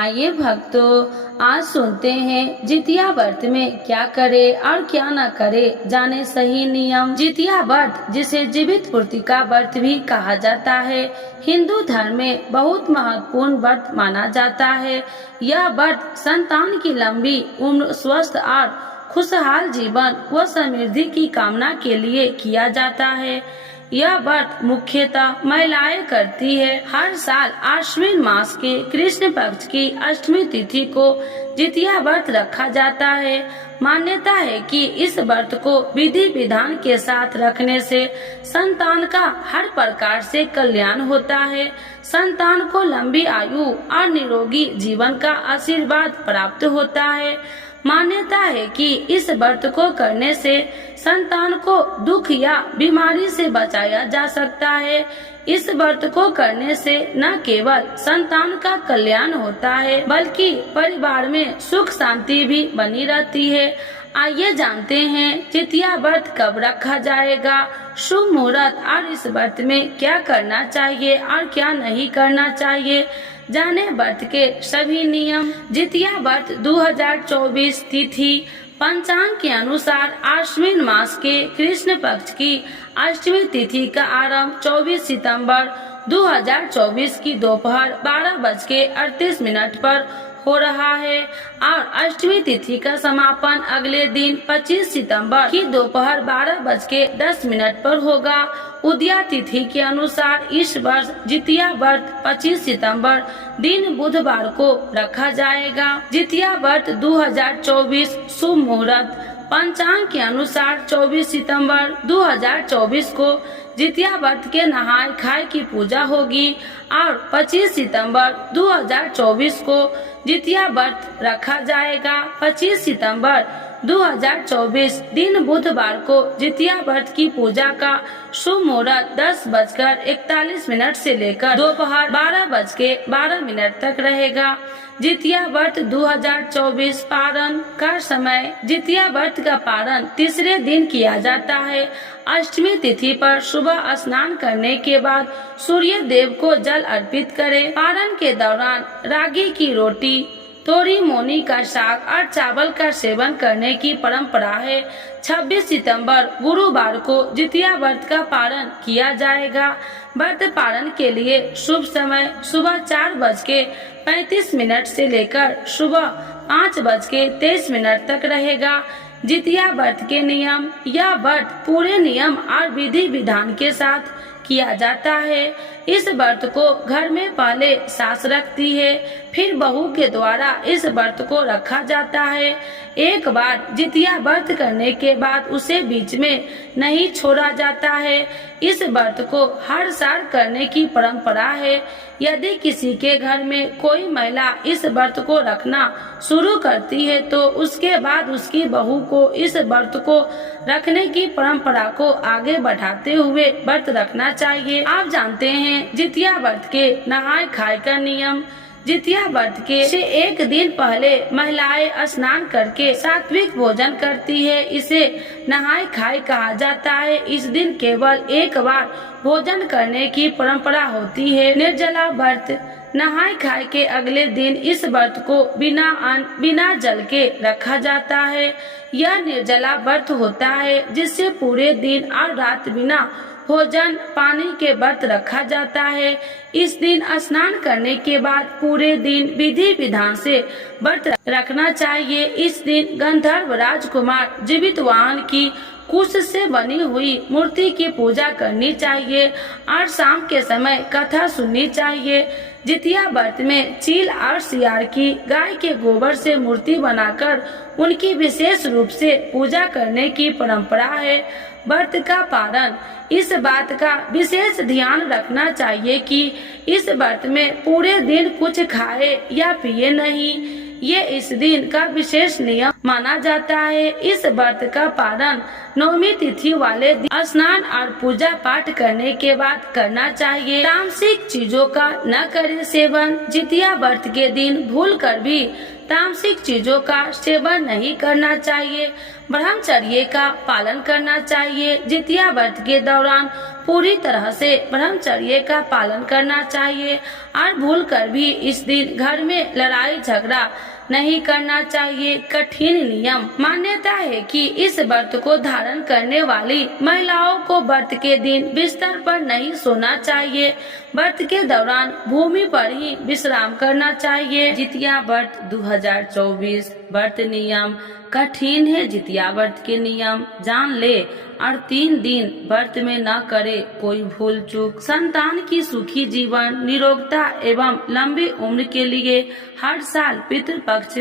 आइए भक्तों, आज सुनते हैं जितिया व्रत में क्या करे और क्या न करे, जाने सही नियम। जितिया व्रत, जिसे जीवित पूर्ति का व्रत भी कहा जाता है, हिंदू धर्म में बहुत महत्वपूर्ण व्रत माना जाता है। यह व्रत संतान की लंबी उम्र, स्वस्थ और खुशहाल जीवन व समृद्धि की कामना के लिए किया जाता है। यह व्रत मुख्यतः महिलाएं करती है। हर साल आश्विन मास के कृष्ण पक्ष की अष्टमी तिथि को जितिया व्रत रखा जाता है। मान्यता है कि इस व्रत को विधि विधान के साथ रखने से संतान का हर प्रकार से कल्याण होता है। संतान को लंबी आयु और निरोगी जीवन का आशीर्वाद प्राप्त होता है। मान्यता है कि इस व्रत को करने से संतान को दुख या बीमारी से बचाया जा सकता है। इस व्रत को करने से न केवल संतान का कल्याण होता है, बल्कि परिवार में सुख शांति भी बनी रहती है। आइए जानते हैं जितिया व्रत कब रखा जाएगा, शुभ मुहूर्त और इस व्रत में क्या करना चाहिए और क्या नहीं करना चाहिए। जाने व्रत के सभी नियम। जितिया व्रत 2024 तिथि पंचांग के अनुसार आश्विन मास के कृष्ण पक्ष की अष्टमी तिथि का आरंभ 24 सितंबर 2024 की दोपहर 12:38 पर हो रहा है और अष्टमी तिथि का समापन अगले दिन 25 सितंबर की दोपहर 12:10 पर होगा। उदया तिथि के अनुसार इस वर्ष जितिया व्रत 25 सितंबर दिन बुधवार को रखा जाएगा। जितिया व्रत 2024 शुभ मुहूर्त। पंचांग के अनुसार 24 सितंबर 2024 को जितिया व्रत के नहाय खाए की पूजा होगी और 25 सितंबर 2024 को जितिया व्रत रखा जाएगा। 25 सितंबर 2024 दिन बुधवार को जितिया व्रत की पूजा का शुभ मुहूर्त 10:41 से लेकर दोपहर 12:12 तक रहेगा। जितिया व्रत 2024 पारण का समय। जितिया व्रत का पारण तीसरे दिन किया जाता है। अष्टमी तिथि पर सुबह स्नान करने के बाद सूर्य देव को जल अर्पित करें। पारण के दौरान रागी की रोटी, तोरी मोनी का साग और चावल का सेवन करने की परंपरा है। 26 सितंबर गुरुवार को जितिया व्रत का पारण किया जाएगा। व्रत पारण के लिए शुभ समय सुबह 4:35 से लेकर सुबह 5:23 तक रहेगा। जितिया व्रत के नियम। यह व्रत पूरे नियम और विधि विधान के साथ किया जाता है। इस व्रत को घर में पहले सास रखती है, फिर बहू के द्वारा इस व्रत को रखा जाता है। एक बार जितिया व्रत करने के बाद उसे बीच में नहीं छोड़ा जाता है। इस व्रत को हर साल करने की परंपरा है। यदि किसी के घर में कोई महिला इस व्रत को रखना शुरू करती है तो उसके बाद उसकी बहू को इस व्रत को रखने की परंपरा को आगे बढ़ाते हुए व्रत रखना चाहिए। आप जानते हैं जितिया व्रत के नहाय खाए का नियम। जितिया व्रत के से एक दिन पहले महिलाएं स्नान करके सात्विक भोजन करती है। इसे नहाय खाए कहा जाता है। इस दिन केवल एक बार भोजन करने की परंपरा होती है। निर्जला व्रत। नहाय खाए के अगले दिन इस व्रत को बिना अन्न बिना जल के रखा जाता है। यह निर्जला व्रत होता है जिससे पूरे दिन और रात बिना भोजन पानी के व्रत रखा जाता है। इस दिन स्नान करने के बाद पूरे दिन विधि विधान से व्रत रखना चाहिए। इस दिन गंधर्व राजकुमार जीवित वाहन की कुश से बनी हुई मूर्ति की पूजा करनी चाहिए और शाम के समय कथा सुननी चाहिए। जितिया व्रत में चील और सियार की गाय के गोबर से मूर्ति बनाकर उनकी विशेष रूप से पूजा करने की परंपरा है। व्रत का पारण। इस बात का विशेष ध्यान रखना चाहिए कि इस व्रत में पूरे दिन कुछ खाए या पिए नहीं। ये इस दिन का विशेष नियम माना जाता है। इस व्रत का पारण नवमी तिथि वाले दिन स्नान और पूजा पाठ करने के बाद करना चाहिए। तामसिक चीजों का न करें सेवन। जितिया व्रत के दिन भूल कर भी तामसिक चीजों का सेवन नहीं करना चाहिए, ब्रह्मचर्य का पालन करना चाहिए। जितिया व्रत के दौरान पूरी तरह से ब्रह्मचर्य का पालन करना चाहिए और भूल कर भी इस दिन घर में लड़ाई झगड़ा नहीं करना चाहिए। कठिन नियम। मान्यता है कि इस व्रत को धारण करने वाली महिलाओं को व्रत के दिन बिस्तर पर नहीं सोना चाहिए। व्रत के दौरान भूमि पर ही विश्राम करना चाहिए। जितिया व्रत 2024 व्रत नियम। कठिन है जितिया व्रत के नियम, जान ले और 3 दिन व्रत में न करे कोई भूल चूक। संतान की सुखी जीवन, निरोगता एवं लंबी उम्र के लिए हर साल पितृपक्ष,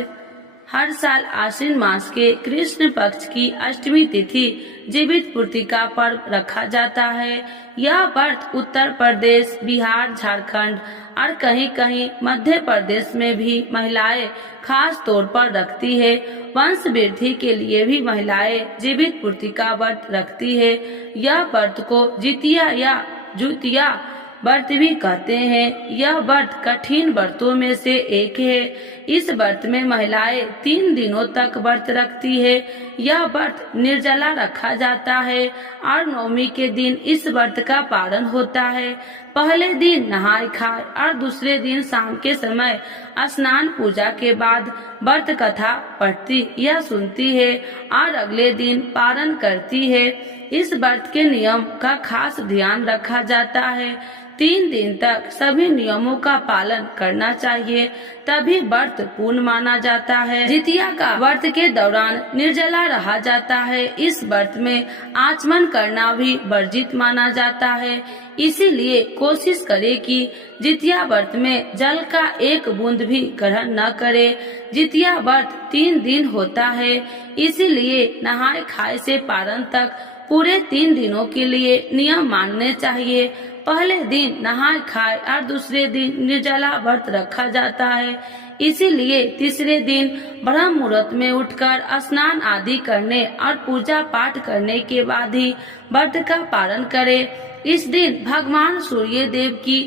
हर साल आश्विन मास के कृष्ण पक्ष की अष्टमी तिथि जीवित पूर्ति का पर्व रखा जाता है। यह व्रत उत्तर प्रदेश, बिहार, झारखंड और कहीं कहीं मध्य प्रदेश में भी महिलाएं खास तौर पर रखती है। वंश वृद्धि के लिए भी महिलाएं जीवित पूर्ति का व्रत रखती है। यह व्रत को जितिया या जुतिया व्रत भी कहते हैं। यह व्रत कठिन व्रतों में से एक है। इस व्रत में महिलाएं 3 दिनों तक व्रत रखती है। यह व्रत निर्जला रखा जाता है और नवमी के दिन इस व्रत का पालन होता है। पहले दिन नहाय खाए और दूसरे दिन शाम के समय स्नान पूजा के बाद व्रत कथा पढ़ती या सुनती है और अगले दिन पारण करती है। इस व्रत के नियम का खास ध्यान रखा जाता है। 3 दिन तक सभी नियमों का पालन करना चाहिए, तभी व्रत पूर्ण माना जाता है। जितिया का व्रत के दौरान निर्जला रहा जाता है। इस व्रत में आचमन करना भी वर्जित माना जाता है। इसीलिए कोशिश करें कि जितिया व्रत में जल का एक बूंद भी ग्रहण न करे। जितिया व्रत 3 दिन होता है, इसीलिए नहाए खाए से पारण तक पूरे 3 दिनों के लिए नियम मानने चाहिए। पहले दिन नहाए खाए और दूसरे दिन निर्जला व्रत रखा जाता है। इसीलिए तीसरे दिन ब्रह्म मुहूर्त में उठकर स्नान आदि करने और पूजा पाठ करने के बाद ही व्रत का पालन करें। इस दिन भगवान सूर्य देव की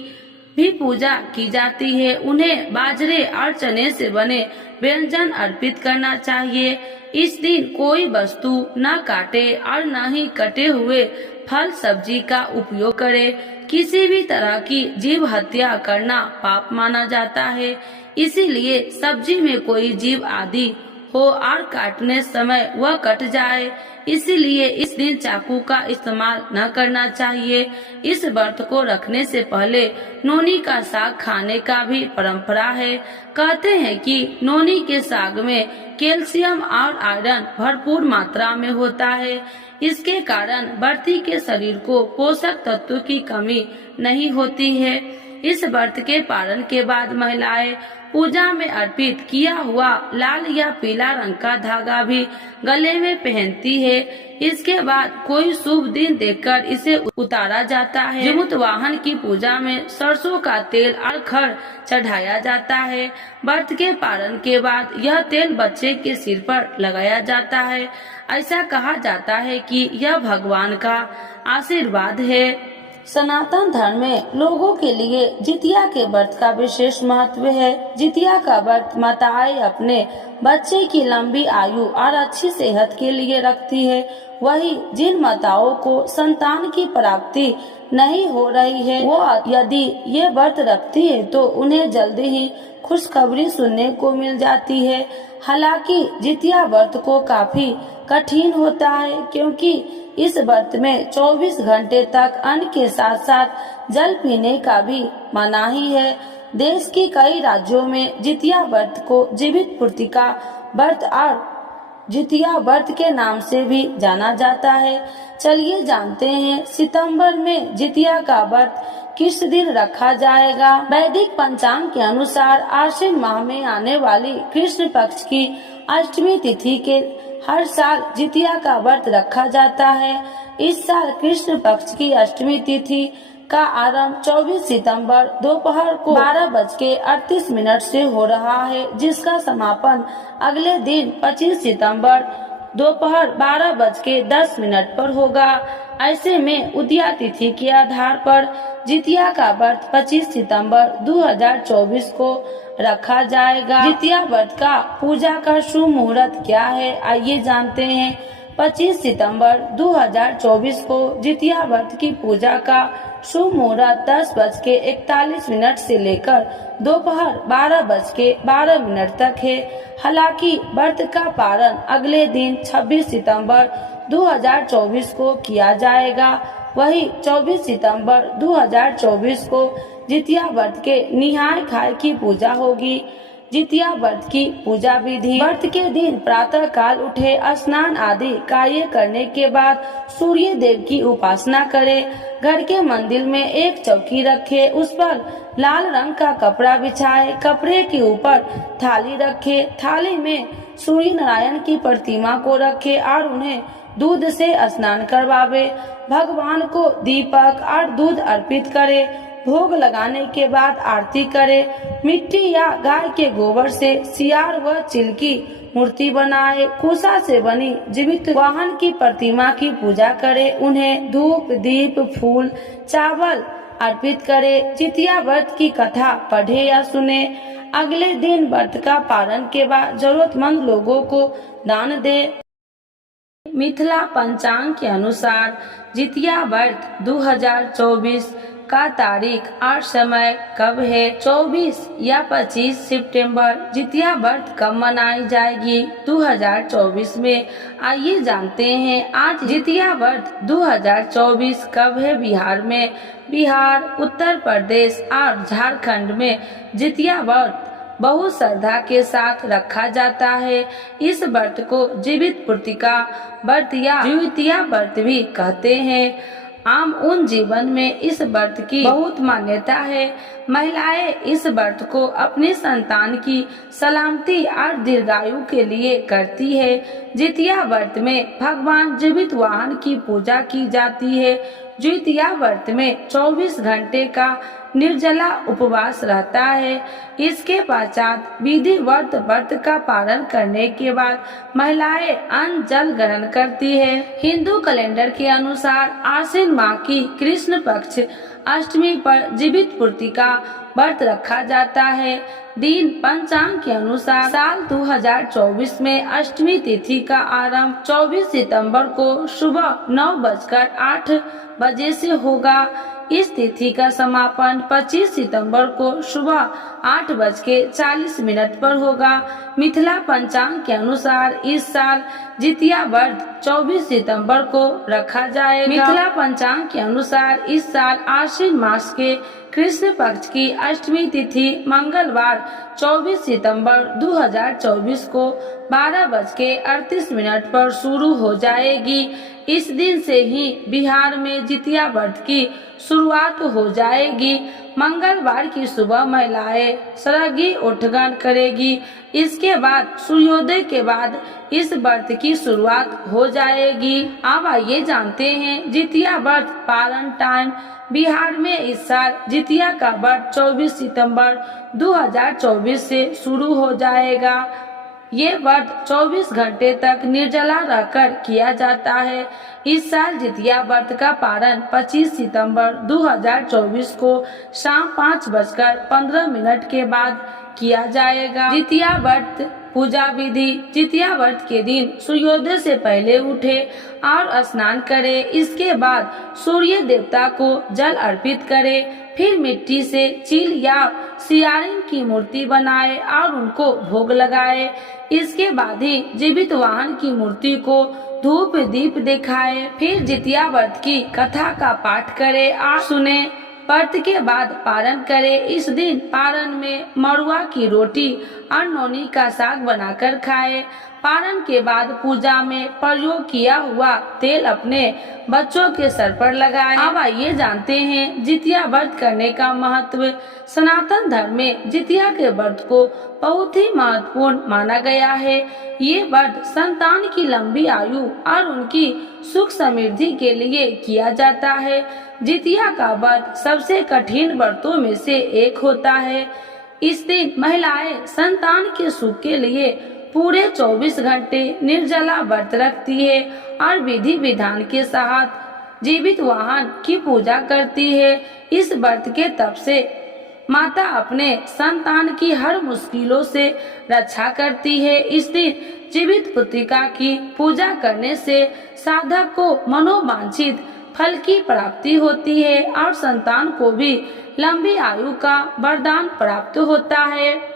भी पूजा की जाती है। उन्हें बाजरे और चने से बने व्यंजन अर्पित करना चाहिए। इस दिन कोई वस्तु न काटे और न ही कटे हुए फल सब्जी का उपयोग करे। किसी भी तरह की जीव हत्या करना पाप माना जाता है। इसीलिए सब्जी में कोई जीव आदि हो और काटने समय वह कट जाए, इसीलिए इस दिन चाकू का इस्तेमाल न करना चाहिए। इस व्रत को रखने से पहले नोनी का साग खाने का भी परंपरा है। कहते हैं कि नोनी के साग में कैल्शियम और आयरन भरपूर मात्रा में होता है। इसके कारण व्रती के शरीर को पोषक तत्वों की कमी नहीं होती है। इस व्रत के पालन के बाद महिलाएं पूजा में अर्पित किया हुआ लाल या पीला रंग का धागा भी गले में पहनती है। इसके बाद कोई शुभ दिन देखकर इसे उतारा जाता है। जमुत वाहन की पूजा में सरसों का तेल और खड़ चढ़ाया जाता है। व्रत के पालन के बाद यह तेल बच्चे के सिर पर लगाया जाता है। ऐसा कहा जाता है कि यह भगवान का आशीर्वाद है। सनातन धर्म में लोगों के लिए जितिया के व्रत का विशेष महत्व है। जितिया का व्रत माताएं अपने बच्चे की लंबी आयु और अच्छी सेहत के लिए रखती है। वही जिन माताओं को संतान की प्राप्ति नहीं हो रही है, वो यदि ये व्रत रखती है तो उन्हें जल्दी ही खुशखबरी सुनने को मिल जाती है। हालांकि जितिया व्रत को काफी कठिन होता है, क्योंकि इस व्रत में 24 घंटे तक अन्न के साथ साथ जल पीने का भी मनाही है। देश के कई राज्यों में जितिया व्रत को जीवित पूर्ति का व्रत और जितिया व्रत के नाम से भी जाना जाता है। चलिए जानते हैं सितंबर में जितिया का व्रत किस दिन रखा जाएगा। वैदिक पंचांग के अनुसार आश्विन माह में आने वाली कृष्ण पक्ष की अष्टमी तिथि के हर साल जितिया का व्रत रखा जाता है। इस साल कृष्ण पक्ष की अष्टमी तिथि का आरंभ 24 सितंबर दोपहर को 12:38 से हो रहा है, जिसका समापन अगले दिन 25 सितंबर दोपहर 12:10 पर होगा। ऐसे में उदया तिथि के आधार पर जितिया का व्रत 25 सितंबर 2024 को रखा जाएगा। जितिया व्रत का पूजा का शुभ मुहूर्त क्या है, आइए जानते हैं। 25 सितंबर 2024 को जितिया व्रत की पूजा का शुभ मुहूर्त 10:41 से लेकर दोपहर 12:12 तक है। हालांकि व्रत का पारण अगले दिन 26 सितंबर 2024 को किया जाएगा। वही 24 सितंबर 2024 को जितिया व्रत के निहाय खाए की पूजा होगी। जितिया व्रत की पूजा विधि। व्रत के दिन प्रातः काल उठे, स्नान आदि कार्य करने के बाद सूर्य देव की उपासना करें। घर के मंदिर में एक चौकी रखे, उस पर लाल रंग का कपड़ा बिछाए, कपड़े के ऊपर थाली रखे, थाली में सूर्य नारायण की प्रतिमा को रखे और उन्हें दूध से स्नान करवावे। भगवान को दीपक और दूध अर्पित करे। भोग लगाने के बाद आरती करे। मिट्टी या गाय के गोबर से सियार व चिल की मूर्ति बनाए। कुशा से बनी जीवित वाहन की प्रतिमा की पूजा करे। उन्हें धूप, दीप, फूल, चावल अर्पित करे। जितिया व्रत की कथा पढ़े या सुने। अगले दिन व्रत का पारण के बाद जरूरतमंद लोगों को दान दे। मिथिला पंचांग के अनुसार जितिया व्रत 2024 का तारीख और समय कब है? 24 या 25 सितंबर। जितिया व्रत कब मनाई जाएगी 2024 में? आइए जानते हैं। आज जितिया व्रत 2024 कब है बिहार में? बिहार, उत्तर प्रदेश और झारखंड में जितिया व्रत बहुत श्रद्धा के साथ रखा जाता है। इस व्रत को जीवित पूर्तिका व्रत या जितिया व्रत भी कहते हैं। आम उन जीवन में इस व्रत की बहुत मान्यता है। महिलाएं इस व्रत को अपनी संतान की सलामती और दीर्घायु के लिए करती है। जितिया व्रत में भगवान जीवित वाहन की पूजा की जाती है। जितिया व्रत में 24 घंटे का निर्जला उपवास रहता है। इसके पश्चात विधिवत व्रत का पालन करने के बाद महिलाएं अन्न जल ग्रहण करती है। हिंदू कैलेंडर के अनुसार आश्विन माह की कृष्ण पक्ष अष्टमी पर जीवित पूर्तिका व्रत रखा जाता है। दिन पंचांग के अनुसार साल 2024 में अष्टमी तिथि का आरंभ 24 सितंबर को सुबह 9:08 से होगा। इस तिथि का समापन 25 सितंबर को सुबह 8:40 पर होगा। मिथिला पंचांग के अनुसार इस साल जितिया व्रत 24 सितंबर को रखा जाएगा। मिथिला पंचांग के अनुसार इस साल आश्विन मास के कृष्ण पक्ष की अष्टमी तिथि मंगलवार 24 सितंबर 2024 को 12:38 पर शुरू हो जाएगी। इस दिन से ही बिहार में जितिया व्रत की शुरुआत हो जाएगी। मंगलवार की सुबह महिलाएं सरगी उठगन करेगी। इसके बाद सूर्योदय के बाद इस व्रत की शुरुआत हो जाएगी। अब आइए जानते हैं जितिया व्रत पालन टाइम। बिहार में इस साल जितिया का व्रत 24 सितंबर 2024 से शुरू हो जाएगा। ये व्रत 24 घंटे तक निर्जला रहकर किया जाता है। इस साल जितिया व्रत का पारण 25 सितंबर 2024 को शाम 5:15 के बाद किया जाएगा। जितिया व्रत पूजा विधि। जितिया व्रत के दिन सूर्योदय से पहले उठे और स्नान करें। इसके बाद सूर्य देवता को जल अर्पित करें। फिर मिट्टी से चील या सियारिन की मूर्ति बनाए और उनको भोग लगाए। इसके बाद ही जीवित वाहन की मूर्ति को धूप दीप दिखाए। फिर जितिया व्रत की कथा का पाठ करें और सुने। व्रत के बाद पारण करें। इस दिन पारण में मड़ुआ की रोटी और नौनी का साग बनाकर खाएं। पारण के बाद पूजा में प्रयोग किया हुआ तेल अपने बच्चों के सर पर लगाएं। अब आइए जानते हैं जितिया व्रत करने का महत्व। सनातन धर्म में जितिया के व्रत को बहुत ही महत्वपूर्ण माना गया है। ये व्रत संतान की लंबी आयु और उनकी सुख समृद्धि के लिए किया जाता है। जितिया का व्रत सबसे कठिन व्रतों में से एक होता है। इस दिन महिलाएं संतान के सुख के लिए पूरे 24 घंटे निर्जला व्रत रखती है और विधि विधान के साथ जीवित वाहन की पूजा करती है। इस व्रत के तप से माता अपने संतान की हर मुश्किलों से रक्षा करती है। इस दिन जीवित पुत्रिका की पूजा करने से साधक को मनोवांछित फल की प्राप्ति होती है और संतान को भी लंबी आयु का वरदान प्राप्त होता है।